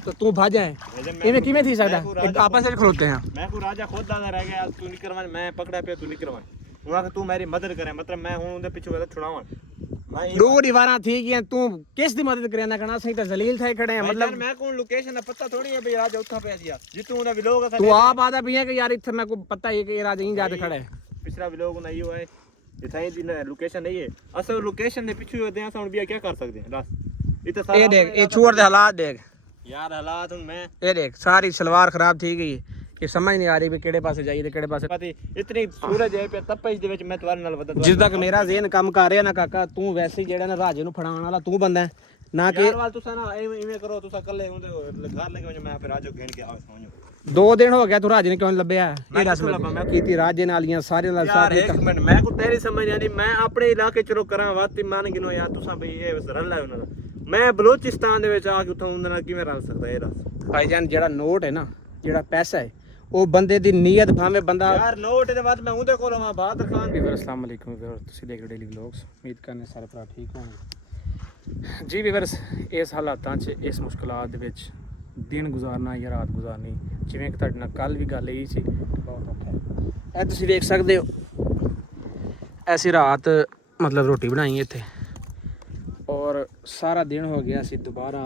तो तू भाज है इवें किवें थी सकदा एक आपस में खलोते हैं मैं को राजा खुद आदा रह गया तू नहीं करवा मैं पकड़ा पे तू नहीं करवा हुआ कि तू मेरी मदद करे मतलब मैं हूं उनके पीछे वाला छुड़ावा मैं दो दीवारां थी कि तू किस दी मदद करे ना करना सही तो जलील थे खड़े हैं मतलब मैं कौन लोकेशन का पता थोड़ी है भाई राजा उठा पे दिया जितू उन्हें व्लॉग तू आप आदा भी है कि यार इथे मैं को पता है कि राजा यहीं जाते खड़े है पिछला व्लॉग नहीं हुआ है इथाई दी लोकेशन नहीं है असल लोकेशन ने पीछे होते हैं हम भी क्या कर सकते हैं बस इतना सारा ये देख ये छोड़ दे हालात देख यार हालात हूं मैं ये देख सारी सलवार खराब थी गई ये समझ नहीं आ रही भी केड़े पासे जाइए ते केड़े पासे पता इतनी सूरज है पे तपश दे विच मैं तुम्हारे नाल वदा जिस तक मेरा ज़हन काम कर रहा ना काका तू वैसे जेड़ा ना राजे नु फड़ाण वाला तू बंदा है ना कि यार वाल तुसा ना इवें करो तुसा कल्ले उनदे घर लेके मैं फिर राजो घेन के आवे समझो 2 दिन हो गया तू राजे ने क्यों लभया ये दस मैं कीती राजे नालियां सारे नाल यार एक मिनट मैं को तेरी समझ नहीं आनी मैं अपने इलाके चलो करा वाती मान गिनो यार तुसा भाई ये रल है उन्हां दा मैं बलोचिस्तान दे विच आ के उथों उन्हां नाल किवें रल सकदा ये दस भाईजान जेड़ा नोट है ना जेड़ा पैसा है ਉਹ ਬੰਦੇ ਦੀ ਨੀਅਤ ਭਾਵੇਂ ਬੰਦਾ यार नोट दे बाद मैं उनदे कोल आवां बहादुर खान ਵੀਰ अस्सलाम वालेकुम ਵੀਰ ਤੁਸੀਂ ਦੇਖ ਰਹੇ ਡੇਲੀ ਵਲੌਗਸ ਉਮੀਦ ਕਰਨੇ ਸਾਰੇ ਭਰਾ ਠੀਕ ਹੋਣਗੇ ਜੀ ਵੀਰਸ ਇਸ ਹਾਲਾਤਾਂ 'ਚ ਇਸ ਮੁਸ਼ਕਲਾਂ ਦੇ ਵਿੱਚ ਦਿਨ ਗੁਜ਼ਾਰਨਾ ਜਾਂ ਰਾਤ ਗੁਜ਼ਾਰਨੀ ਜਿਵੇਂ ਕਿ ਤੁਹਾਡੇ ਨਾਲ ਕੱਲ ਵੀ ਗੱਲ ਹੋਈ ਸੀ ਬਹੁਤ ਔਖਾ ਹੈ ਇਹ ਤੁਸੀਂ ਦੇਖ ਸਕਦੇ ਹੋ ਐਸੀ ਰਾਤ ਮਤਲਬ ਰੋਟੀ ਬਣਾਈ ਇੱਥੇ ਔਰ ਸਾਰਾ ਦਿਨ ਹੋ ਗਿਆ ਸੀ ਦੁਬਾਰਾ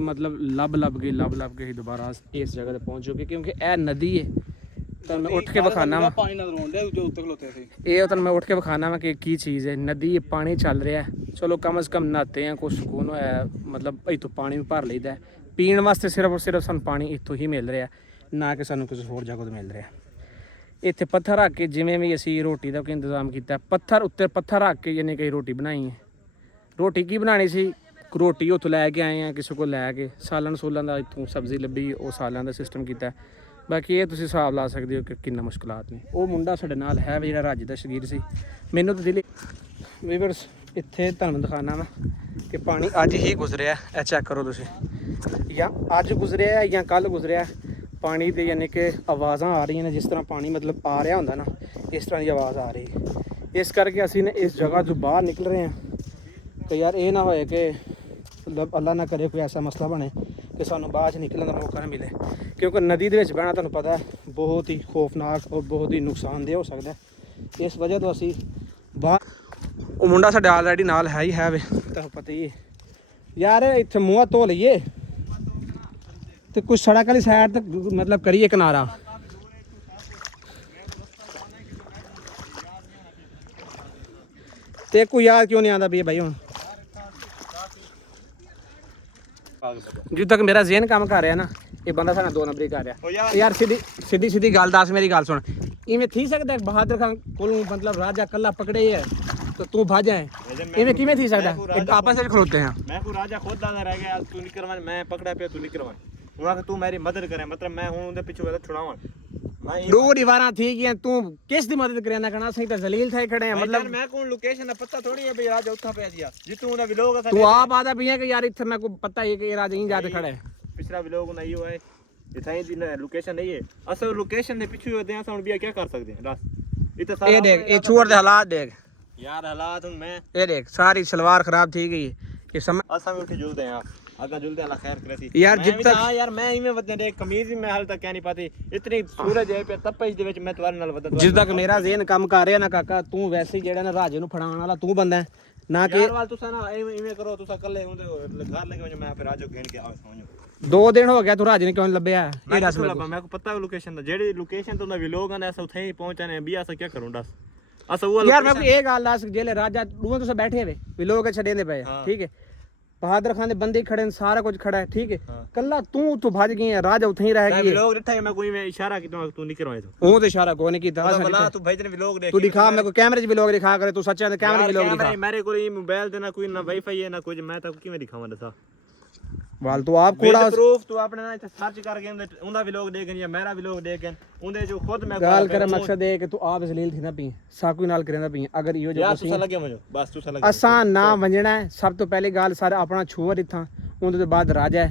मतलब लब के ही दोबारा इस जगह पे पहुंच चुके क्योंकि यह नदी है तो मैं उठ के बखाना वा ये तो मैं उठ के बखाना वा कि की चीज़ है नदी पानी चल रहा है चलो कम से कम नहाते हैं कुछ सुकून होया मतलब इतों पानी भी भर लीदा है पीने वास्ते सिर्फ और सिर्फ सानू पानी इतों ही मिल रहा है ना कि सानू किसी होर जगह तो मिल रहा है इत्थे पत्थर रख के जिवें भी असी रोटी का इंतजाम किया पत्थर उत्ते पत्थर रख के यानी कि रोटी बनाई है रोटी की बनानी सी रोटी उत्थों लैके आए हैं किसी को लैके सालन सूलन का इतों सब्जी लभी वो सालों का सिस्टम किया बाकी ये तुम हिसाब ला सकते हो कि किन्ना मुश्किलात ने वो मुंडा साडे नाल है जो राजे का शगीर से मैनू तो दिल वीवर्स इत्थे तुहानूं दिखाना वा कि पानी अज ही गुजरिया है चेक करो तुसीं या अज गुजरिया या कल गुजरिया पानी दे यानी कि आवाज़ां आ रही ने जिस तरह पानी मतलब आ रहा होंदा ना इस तरह की आवाज़ आ रही इस करके असीं ने इस जगह जो बाहर निकल रहे हैं कि यार ये ना होए कि मतलब अल्लाह ना करे कोई ऐसा मसला बने कि सानू बाहर निकलने का मौका ना मिले क्योंकि नदी दे विच बहना तुहानूं पता है बहुत ही खौफनाक और बहुत ही नुकसानदेह हो सकता है इस वजह तो असी बाहर वो मुंडा साडे ऑलरेडी नाल है ही है वे तुहानूं पता ही है यार इत्थे मूँह धो लईए तो कुछ सड़क वाली साइड तक मतलब करिए किनारा ते कोई यार क्यों नहीं आंदा भी भाई हुण जिद तक मेरा ज़हन काम कर रहा ना ये बंदा साडा 2 नंबरी कर रहा यार सीधी गल दस मेरी गल सुन इवें थी सकदा बहादुर खान कोलों मतलब राजा कल्ला पकड़े है तो तू भाज है इवें किवें थी सकदा आपस में खलोते हैं मैं को राजा खुद आदा रह गया तू नहीं करवा मैं पकड़ा पे तू नहीं करवा हुआ कि तू मेरी मदद करे मतलब मैं हूं उनके पीछे वाला छुड़ावा दो दीवारां थी कि तू किस दी मदद करे ना करना सही तो जलील थे खड़े हैं मतलब मैं कौन लोकेशन का पता थोड़ी है भाई राजा उठा पे दिया जितू उन्हें व्लॉग तू आप आदा भी है कि यार इथे मैं को पता है कि राजा यहीं जाते खड़े है पिछला व्लॉग नहीं हुआ है इथाई दी लोकेशन नहीं है असल लोकेशन ने पीछे होते हैं हम भी क्या कर सकते हैं बस इतना सारा ये देख ये छोड़ दे हालात देख यार हालात हूं मैं ये देख सारी सलवार खराब थी गई ये समझ असा में उठे जुलते हैं आप आगा जुलते अल्लाह खैर करे सी यार जित तक हां यार मैं इवें वदने दे कमीज भी मैं हाल तक क्या नहीं पाती इतनी सूरज है पे तपश दे विच मैं तुम्हारे नाल वदा जिस तक मेरा ज़हन काम कर रहा ना काका तू वैसे जेड़ा ना राजे नु फड़ाण वाला तू बंदा है ना कि यार वाल तुसा ना इवें करो तुसा कल्ले उनदे घर लेके मैं फिर राजो घेन के आवे समझो 2 दिन हो गया तू राजे ने क्यों लभया ये दस मैं को पता है लोकेशन दा जेडी लोकेशन तो ना व्लॉग आने ऐसा उथे ही पहुंचाने भी ऐसा क्या करूं दस ऐसा वो यार मैं को एक गल दस जेले राजा दूर तो बैठे हुए व्लॉग छड़े दे पे ठीक है बहादुर खान दे बंदे खड़े हैं सारा कुछ खड़ा है ठीक है कल्ला तू भाज गई है राजा उथे ही रह गई है व्लॉग दिखा मैं कोई में इशारा की तू नहीं करवाए तो वो तो इशारा कोई नहीं कीता भला तू भाई ने व्लॉग देख तू दिखा मैं को कैमरे च व्लॉग दिखा करे तू सच्चा ते कैमरे च व्लॉग दिखा मेरे कोई मोबाइल ते ना कोई ना वाईफाई है ना कुछ मैं तो किवें दिखावां दसा वाल तू आप कोड़ा प्रूफ तू अपने ना सर्च करके उनदा व्लॉग देखें या मेरा व्लॉग देखें उनदे जो खुद मैं गाल करे मकसद है कि तू आप जलील थी ना पी साकू नाल करेंदा पी अगर यो जो यार तुसा लगे मुझे बस तुसा लगे आसान ना वंजना है सब तो पहली गाल सारा अपना छुआ इत्थां उनदे तो बाद राजा है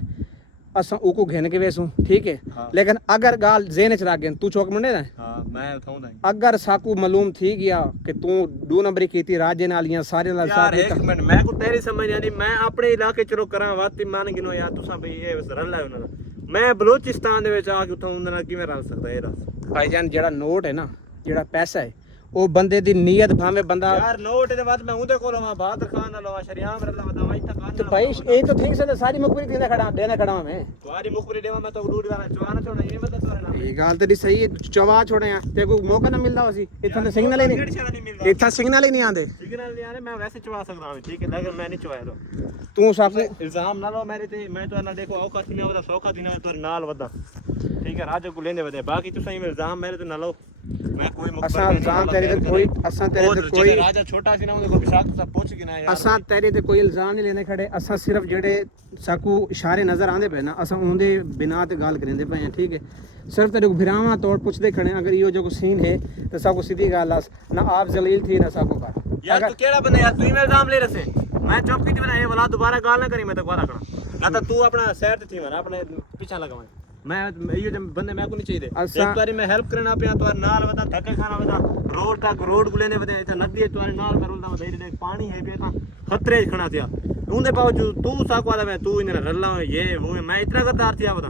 असां उको घेन के वेसूं ठीक है हाँ। लेकिन अगर गाल ज़हन च रख गए तू चौक मंडे ना हाँ मैं उठाऊंगा अगर साकू मालूम थी गया कि तू 2 नंबरी कीती राजे नाल या सारे नाल यार साथ एक मिनट मैं को तेरी समझ नहीं आती मैं अपने इलाके चलो करा वाती मान गिनो यार तुसा भाई ये रल है उन्होंने मैं बलोचिस्तान दे विच आके उठा उन्हां नाल किवें रल सकदा ये रस भाईजान जेड़ा नोट है ना जेड़ा पैसा है ਉਹ ਬੰਦੇ ਦੀ ਨੀਅਤ ਭਾਵੇਂ ਬੰਦਾ यार नोट दे बाद मैं उदे कोलों बहादुर खान नाल शरियाम रल्ला वदा मैं इतना तो भाई ये तो ठीक से सारी मुखबरी देने खड़ा मैं तुम्हारी मुखबरी देवा मैं तो डूड वाला चवाना छोड़ा ये बता तोरे नाम ये गाल तेरी सही है चवा छोड़े आ ते कोई मौका ना मिलदा होसी इथां ते सिग्नल ही नहीं इथां सिग्नल ही नहीं आंदे सिग्नल नहीं आने मैं वैसे चवा सकदा हूं ठीक है लेकिन मैं नहीं चवाया तो तू साकू इल्जाम ना लो मेरे ते मैं तो ना देखो औकात में वदा सौखा दिन तोरे नाल वदा ठीक है राजो को लेंदे वदे बाकी तुसा इल्जाम मेरे ते ना लो मैं कोई असा इल्जाम तेरे ते कोई असा तेरे ते कोई राजा छोटा सी ना उनको विशाख सा पूछ के ना यार असा तेरे ते कोई इल्जाम नहीं लेने खड़े असा सिर्फ जेड़े साकू इशारे नजर आंदे पे ना असा उनदे बिना ते गाल करेंदे पे ठीक है सिर्फ तेरे को भिरावा तौर पूछदे खड़े अगर यो जो सीन है तो साकू सीधी गाल ना आप जलील थी ना साकू का यार तू केड़ा बंदा यार तू ही इल्जाम ले रसे मैं चुप की बना ये वाला दोबारा गाल ना करी मैं तो दोबारा करा ना तो तू अपना साइड ते थी मैं अपने पीछे लगा मैं ये जो बंदे मैं को नहीं चाहिए एक बारी मैं हेल्प करना पे तो नाल वदा धक्का खाना वदा रोड तक रोड को लेने वदे इथे नदी तो नाल करूंदा वदे देख पानी है पे ता खतरे खड़ा थिया उनदे बावजूद तू साको वाला मैं तू इने रल्ला ये वो मैं इतना गद्दार थिया वदा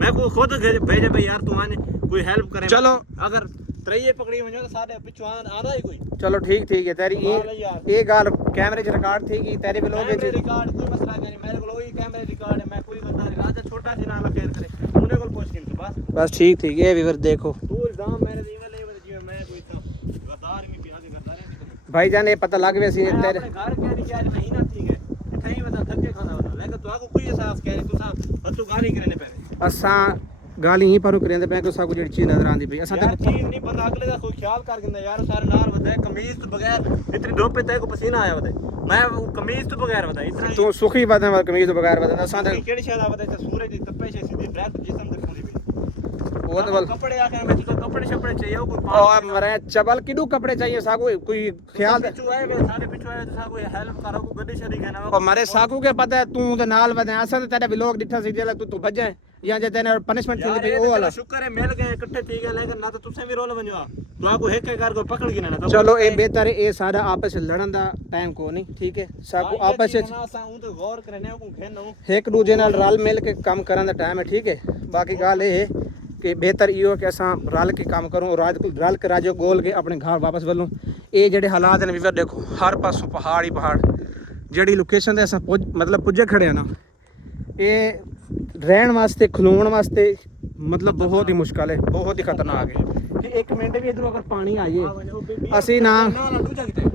मैं को खुद भेजे भाई यार तू आने कोई हेल्प करे चलो अगर त्रैये पकड़ी वणो तो साडे पिछो आदा ही कोई चलो ठीक है तेरी ये गाल कैमरे च रिकॉर्ड थी कि तेरे भी लोग रिकॉर्ड कोई मसला नहीं मेरे को वही कैमरे रिकॉर्ड है मैं कोई बंदा राजा छोटा सी नाल फेर करे उन्हें को पूछ के बस ठीक ये व्यूअर देखो तू इल्जाम मेरे दी वाले जी मैं कोई तो गद्दार भी पिया के गद्दार है भाईजान ये पता लग वैसी तेरे घर क्या नहीं क्या महीना ठीक है कहीं बता थके खाना बता लेकिन तो आपको कोई एहसास कह तू सा तू गाली करने पे असा गाल ही पर करेंदे पे को साकू जेडी चीज नजर आंदी पे असा यार चीज नहीं बंदा अगले दा कोई ख्याल कर गिंदा यार सारे नाल वदा कमीज तो बगैर इतनी धूप पे को पसीना आया वदा मैं कमीज तो बगैर वदा इतना तू सुखी बदन कमीज तो बगैर बदन असा ते केड़ी शायद वदा सूरज दी तपे से सीधी डायरेक्ट जिस्म ते पूरी भी वो तो कपड़े आके मैं तो कपड़े शपड़े चाहिए कोई और मरे चबल किडू कपड़े चाहिए साकू कोई ख्याल पिछू आए सारे पिछू आए तो कोई हेल्प करो को गड्डी शरी कहना और मरे साकू के पता है तू ते नाल वदे असा ते तेरे व्लॉग दिखा सी जे तू भजे या जे तेने पनिशमेंट थी पे ओ वाला शुक्र है मिल गए इकट्ठे ठीक है लेकिन ना तो तुसे भी रोल बनवा तो आपको एक कर को पकड़ के ना तो चलो ए बेहतर है ए सारा आपस में लड़न दा टाइम को नहीं ठीक है साकू आपस में तो गौर करने को खेनो एक दूजे नाल रल मिल के काम करन दा टाइम है ठीक है बाकी गाल ये है कि बेहतर इहो कि असां रल के काम करूं रल के राजो गोल के अपने घर वापस वलों ये जेडे हालात ने भी देखो हर पासों पहाड़ ही पहाड़ जेडी लोकेशन ते असां मतलब पुजे खड़े हैं ना ये रहन वास्ते खलोण वास्ते मतलब बहुत ही मुश्किल है बहुत ही खतरनाक है कि एक मिनट भी इधर अगर पानी आ जाए असी ना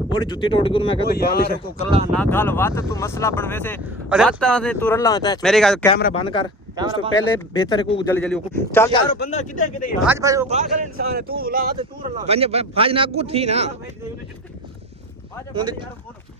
और जुत्ती टोट गुर मैं कहता यार तू कल्ला ना गल बात तू मसला बन वैसे बात से तू रल्ला होता है मेरे कैमरा बंद कर उससे पहले बेहतर को जल्दी जल्दी चल यार बंदा किधर किधर आज भाई पागल इंसान है तू ला ते तू रल्ला भाज ना को थी ना यार